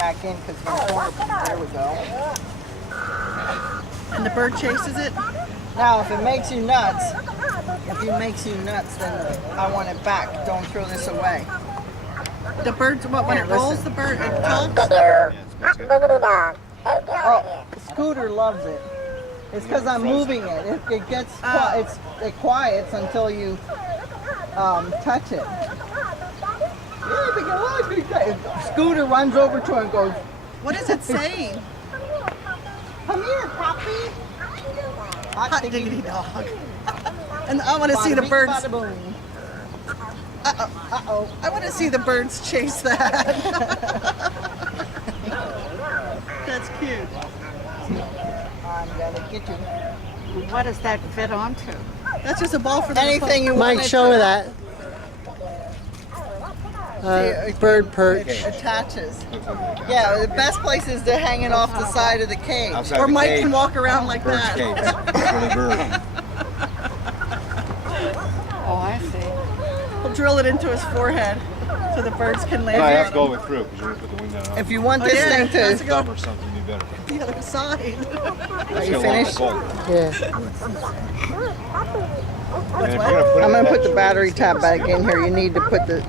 back in because there we go. And the bird chases it? Now, if it makes you nuts, then I want it back. Don't throw this away. The bird, when Here, it rolls, listen. the bird, it talks? Oh, Scooter loves it. It's because I'm moving it. It gets it quiets until you touch it. Scooter runs over to it and goes, What is it saying? "Come here, puppy." Hot diggity dog. And I want to see the birds. Bada boom. Uh-oh. I want to see the birds chase that. That's cute. I'm gonna get you. What does that fit onto? That's just a ball for the Anything you want. Mike, show her that. Bird perch. It attaches. Yeah, the best place is to hang it off the side of the cage. Outside Or the Mike cage, can walk around like bird's that. cage. Really bird. Oh, I see. We'll drill it into his forehead so the birds can land. No, I have to go all the way through because you're going to put the wing down. If you want Oh, this yeah, thing it has to, to go Thumb or something, you better. the other side. are you finished? Yeah. I'm gonna put the battery tab back in here. You need to put the